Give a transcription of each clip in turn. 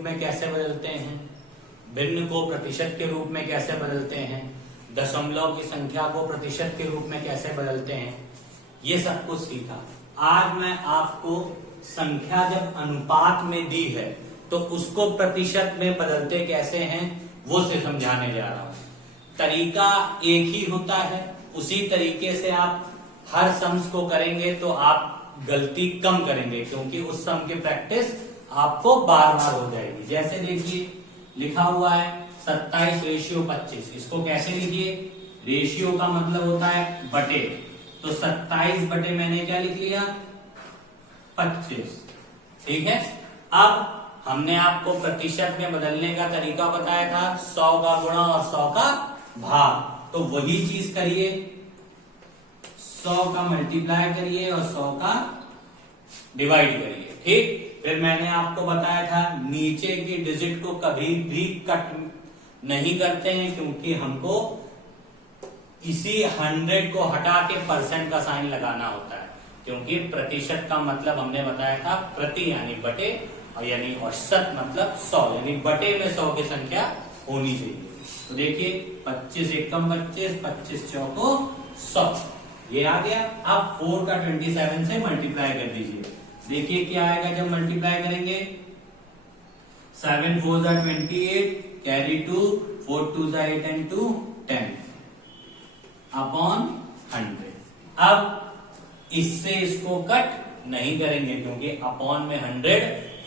रूप में कैसे बदलते हैं, भिन्न को प्रतिशत के रूप में कैसे बदलते हैं, दशमलव की संख्या को प्रतिशत के रूप में कैसे बदलते हैं, ये सब कुछ सीखा। आज मैं आपको संख्या जब अनुपात में दी है तो उसको प्रतिशत में बदलते कैसे हैं वो से समझाने जा रहा हूं। तरीका एक ही होता है, उसी तरीके से आप हर सम्स को करेंगे तो आप गलती कम करेंगे, क्योंकि उस सम की प्रैक्टिस आपको बार बार हो जाएगी। जैसे देखिए लिखा हुआ है 27:25, इसको कैसे लिखिए, रेशियो का मतलब होता है बटे, तो 27 बटे मैंने क्या लिख लिया 25, ठीक है। अब हमने आपको प्रतिशत में बदलने का तरीका बताया था, 100 का गुणा और 100 का भाग, तो वही चीज करिए, 100 का मल्टीप्लाई करिए और 100 का डिवाइड करिए, ठीक। फिर मैंने आपको बताया था नीचे की डिजिट को कभी भी कट नहीं करते हैं, क्योंकि हमको इसी 100 को हटा के परसेंट का साइन लगाना होता है, क्योंकि प्रतिशत का मतलब हमने बताया था प्रति यानी बटे, और यानी औसत मतलब 100 यानी बटे में 100 की संख्या होनी चाहिए। तो देखिए 25 एकम 25, 25 चौको 100, ये आ गया। अब 4 का 27 से मल्टीप्लाई कर दीजिए, देखिए क्या आएगा जब मल्टीप्लाई करेंगे, 7 4 जा 28, कैरी 2, 4 2 जा 8 and 2 10 अपॉन 100। अब इससे इसको कट नहीं करेंगे, क्योंकि अपॉन में 100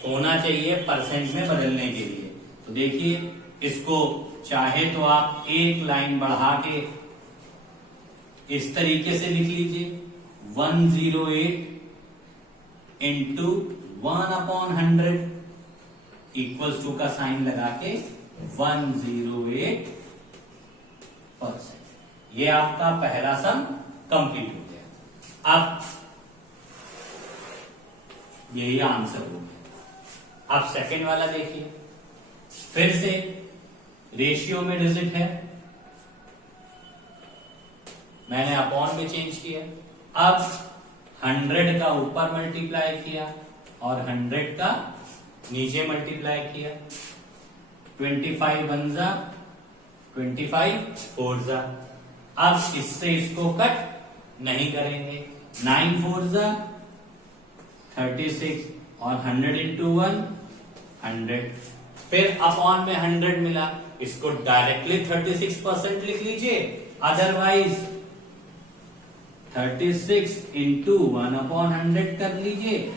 होना चाहिए परसेंट में बदलने के लिए। तो देखिए इसको चाहे तो आप एक लाइन बढ़ा के इस तरीके से लिख लीजिए, 108 इंटू 1/100 इक्वल्स टू का साइन लगा के 108%। ये आपका पहला सम कंप्लीट हो गया। अब यही आंसर हो गया। अब सेकंड वाला देखिए, फिर से रेशियो में डिजिट है, मैंने अपॉन में चेंज किया। अब 100 का ऊपर मल्टीप्लाई किया और 100 का नीचे मल्टीप्लाई किया, 25 1 जा 25 4 जा। अब इससे इसको कट नहीं करेंगे, 9 4 जा 36 और 100 इंटू 1 100, फिर अपॉन में 100 मिला, इसको डायरेक्टली 36% लिख लीजिए, अदरवाइज 36 इंटू 1/100 कर लीजिए,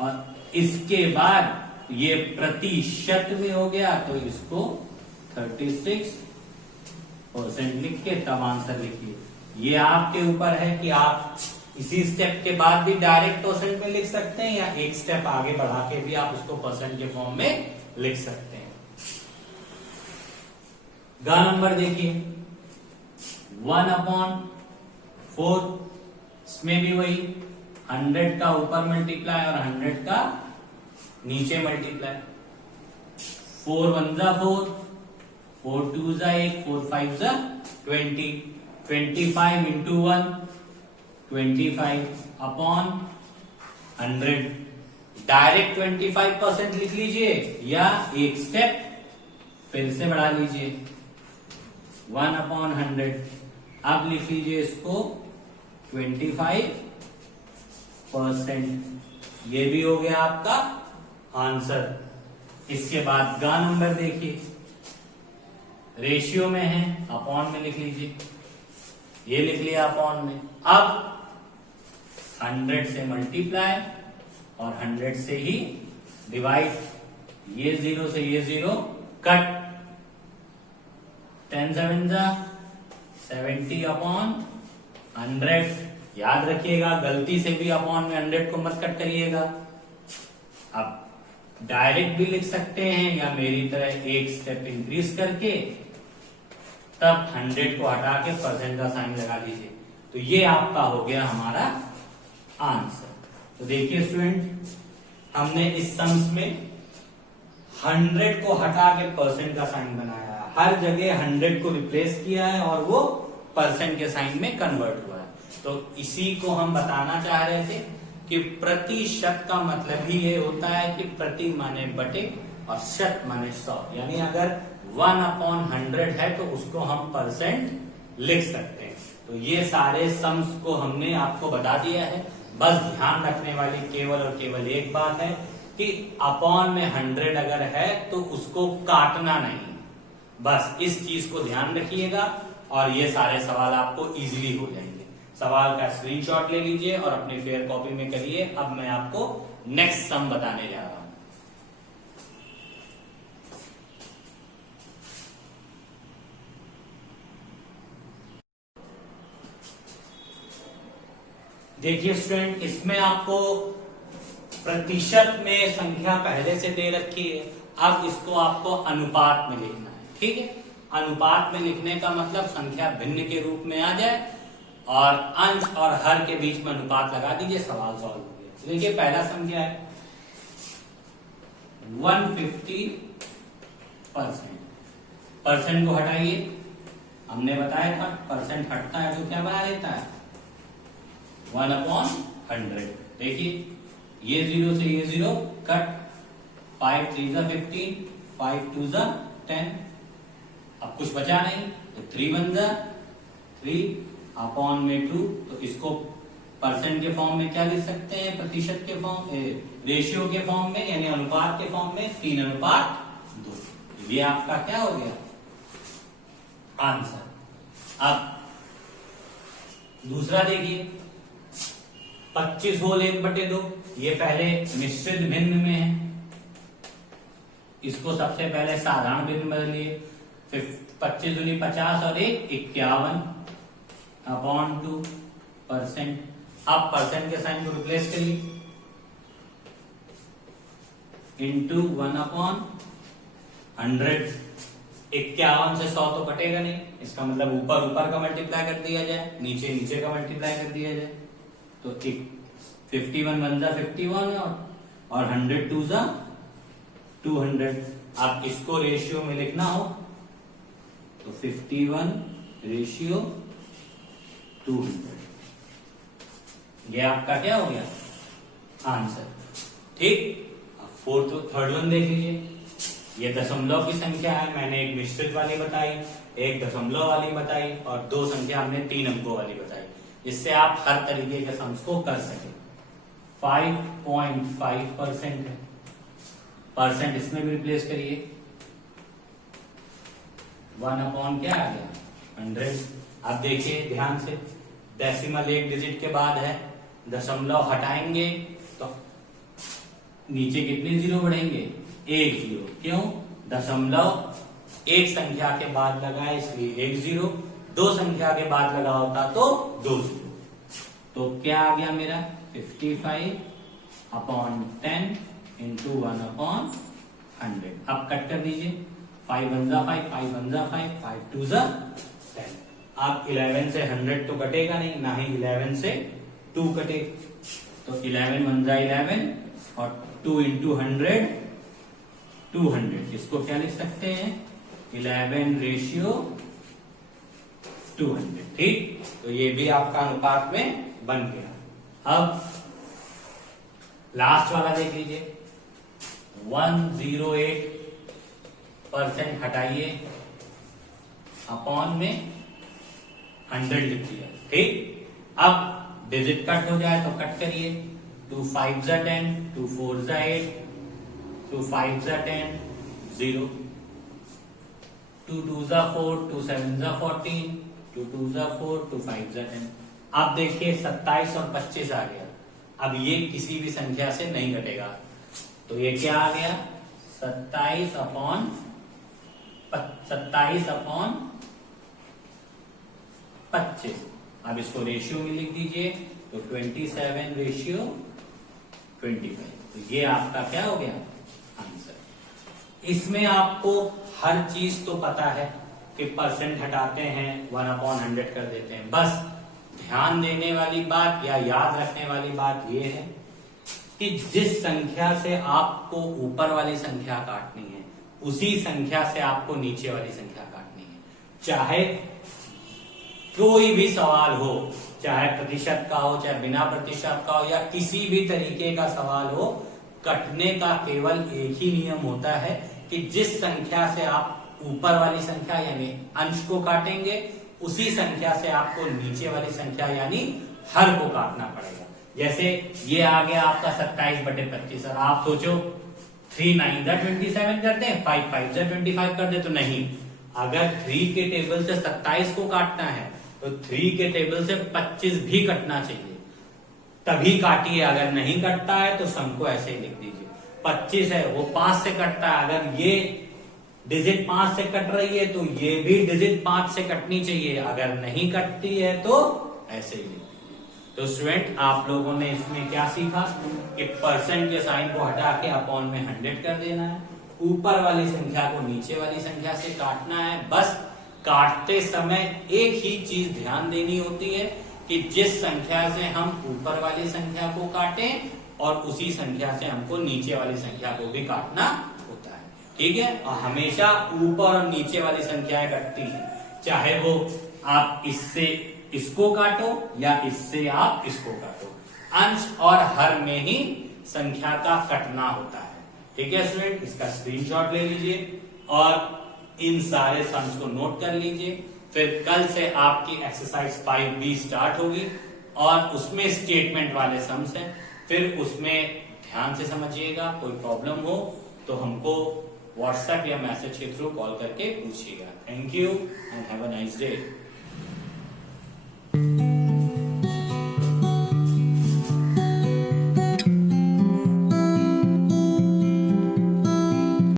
और इसके बाद ये प्रतिशत में हो गया तो इसको 36% लिख के तब आंसर लिखिए। ये आपके ऊपर है कि आप इसी स्टेप के बाद भी डायरेक्ट परसेंट में लिख सकते हैं, या एक स्टेप आगे बढ़ा के भी आप उसको परसेंट के फॉर्म में लिख सकते हैं। ग नंबर देखिए 1/4, इसमें भी वही 100 का ऊपर मल्टीप्लाई और 100 का नीचे मल्टीप्लाई, 4 1 जा 4, 4 2 जा 1, 4 5 जा 20, 25 इंटू 1 25 अपॉन 100, डायरेक्ट 25% लिख लीजिए या एक स्टेप फिर से बढ़ा लीजिए, 1/100। अब लिख लीजिए इसको 25%, ये भी हो गया आपका आंसर। इसके बाद गा नंबर देखिए, रेशियो में है, अपॉन में लिख लीजिए, ये लिख लिया अपॉन में। अब 100 से मल्टीप्लाई और 100 से ही डिवाइड, ये 0 से ये 0 कट, 10 7 जा 70 अपॉन 100। याद रखिएगा गलती से भी अपॉन में 100 को मत कट करिएगा। अब डायरेक्ट भी लिख सकते हैं या मेरी तरह एक स्टेप इंक्रीज करके तब 100 को हटा के परसेंट का साइन लगा दीजिए। तो ये आपका हो गया हमारा आंसर। तो देखिए स्टूडेंट, हमने इस सम्स में 100 को हटा के परसेंट का साइन बनाया, हर जगह 100 को रिप्लेस किया है और वो परसेंट के साइन में कन्वर्ट हुआ है। तो इसी को हम बताना चाह रहे थे कि प्रतिशत का मतलब ही ये होता है कि प्रति माने बटे और शत माने 100, यानी अगर 1/100 है तो उसको हम परसेंट लिख सकते हैं। तो ये सारे सम्स को हमने आपको बता दिया है। बस ध्यान रखने वाली केवल और केवल एक बात है कि अपॉन में 100 अगर है तो उसको काटना नहीं, बस इस चीज को ध्यान रखिएगा और ये सारे सवाल आपको इजीली हो जाएंगे। सवाल का स्क्रीनशॉट ले लीजिए और अपनी फेयर कॉपी में करिए। अब मैं आपको नेक्स्ट सम बताने जा रहा हूं। देखिए स्टूडेंट, इसमें आपको प्रतिशत में संख्या पहले से दे रखी है। अब इसको आपको अनुपात में लिखना है, ठीक है। अनुपात में लिखने का मतलब संख्या भिन्न के रूप में आ जाए और अंश और हर के बीच में अनुपात लगा दीजिए, सवाल सॉल्व हो गया। देखिए पहला सम क्या है, 150%। परसेंट को हटाइए, हमने बताया था परसेंट हटता है तो क्या बना देता है 1/100। देखिए ये 0 से ये 0 कट, 5 3 15, 5 2 10। अब कुछ बचा नहीं तो 3 1 3 अपॉन में 2। तो इसको परसेंट के फॉर्म में क्या लिख सकते हैं, प्रतिशत के फॉर्म, रेशियो के फॉर्म में, यानी अनुपात के फॉर्म में 3/2। ये आपका क्या हो गया आंसर। अब दूसरा देखिए 25 होल 1/2। ये पहले मिश्रित भिन्न में है, इसको सबसे पहले साधारण भिन्न बदलिए। 25 दूनी 50 और 1 51 अपॉन 2 परसेंट। अब परसेंट के साइन को रिप्लेस करिए, इंटू 1/100। 51 से 100 तो कटेगा नहीं, इसका मतलब ऊपर ऊपर का मल्टीप्लाई कर दिया जाए, नीचे नीचे का मल्टीप्लाई कर दिया जाए। तो 51 1 51 और 100 2 200। आप इसको रेशियो में लिखना हो तो 51 रेशियो 200। ये आपका क्या हो गया आंसर, ठीक। अब थर्ड वन देख लीजिए। ये दशमलव की संख्या है, मैंने एक मिश्रित वाली बताई, एक दशमलव वाली बताई और 2 संख्या हमने 3 अंकों वाली बताई। इससे आप हर तरीके के सम्स को कर सके। 5.5% है, परसेंट इसमें भी रिप्लेस करिए, 1/, क्या आ गया 100। अब देखिए ध्यान से, डेसिमल एक डिजिट के बाद है, दशमलव हटाएंगे तो नीचे कितने जीरो बढ़ेंगे, 1 जीरो। क्यों, दशमलव एक संख्या के बाद लगा है इसलिए 1 जीरो, 2 संख्या के बाद लगा होता तो 2 जीरो। तो क्या आ गया मेरा 55/10 इंटू 1/100। अब कट कर दीजिए, 5 1 5, 5 1 5, 5 2 10। अब 11 से 100 तो कटेगा नहीं, ना ही 11 से 2 कटे। तो 11 1 11 और 2 इंटू 100 200। इसको क्या लिख सकते हैं 11 रेशियो 200, ठीक। तो ये भी आपका अनुपात में बन गया। अब लास्ट वाला देख लीजिए, 108% हटाइए, अपॉन में 100 लिख दिया, ठीक। अब डिजिट कट हो जाए तो कट करिए, 2 5 10, 2 4 8, 2 5 10 0, 2 2 4, 2 7 14, 2 2 4, 2 5 10। अब देखिए 27 और 25 आ गया। अब ये किसी भी संख्या से नहीं घटेगा, तो ये क्या आ गया 27 अपॉन 25। अब इसको रेशियो में लिख दीजिए तो 27 रेशियो 25। तो ये आपका क्या हो गया आंसर। इसमें आपको हर चीज तो पता है कि परसेंट हटाते हैं 1/100 कर देते हैं। बस ध्यान देने वाली बात या याद रखने वाली बात यह है कि जिस संख्या से आपको ऊपर वाली संख्या काटनी है उसी संख्या से आपको नीचे वाली संख्या काटनी है। चाहे कोई भी सवाल हो, चाहे प्रतिशत का हो, चाहे बिना प्रतिशत का हो, या किसी भी तरीके का सवाल हो, कटने का केवल एक ही नियम होता है कि जिस संख्या से आप ऊपर वाली संख्या यानी अंश को काटेंगे, उसी संख्या से आपको नीचे वाली संख्या यानी हर को काटना पड़ेगा। जैसे ये आ गया आपका 27/25, और आप सोचो 3 9 27 कर दें, 5 5 25 कर दे, तो नहीं। अगर 3 के टेबल से 27 को काटना है तो 3 के टेबल से 25 भी कटना चाहिए, तभी काटिए। अगर नहीं कटता है तो सम को ऐसे ही लिख दीजिए। 25 है वो 5 से कटता है, अगर ये डिजिट 5 से कट रही है तो ये भी डिजिट 5 से कटनी चाहिए, अगर नहीं कटती है तो ऐसे ही लिख दीजिए। तो स्टूडेंट आप लोगों ने इसमें क्या सीखा कि परसेंट के साइन को हटा के अपॉन में 100 कर देना है, ऊपर वाली संख्या को नीचे वाली संख्या से काटना है। बस काटते समय एक ही चीज ध्यान देनी होती है कि जिस संख्या से हम ऊपर वाली संख्या को काटें और उसी संख्या से हमको नीचे वाली संख्या को भी काटना होता है, ठीक है। और हमेशा ऊपर और नीचे वाली संख्याएं कटती हैं, चाहे वो आप इससे इसको काटो या इससे आप इसको काटो, अंश और हर में ही संख्या का कटना होता है, ठीक है स्टूडेंट। इसका स्क्रीनशॉट ले लीजिए और इन सारे सम्स को नोट कर लीजिए। फिर कल से आपकी एक्सरसाइज 5B स्टार्ट होगी और उसमें स्टेटमेंट वाले सम्स हैं, फिर उसमें ध्यान से समझिएगा। कोई प्रॉब्लम हो तो हमको व्हाट्सएप या मैसेज के थ्रू कॉल करके पूछिएगा। Thank you and have a nice day.